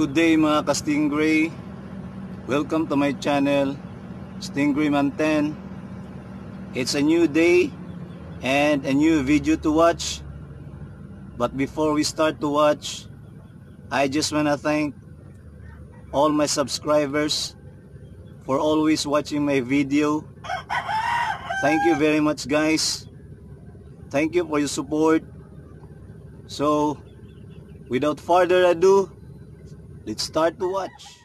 Good day mga ka-Stingray. Welcome to my channel, STINGRAYMAN10. It's a new day and a new video to watch. But before we start to watch, I just wanna thank all my subscribers for always watching my video. Thank you very much, guys. Thank you for your support. So, without further ado, let's start to watch.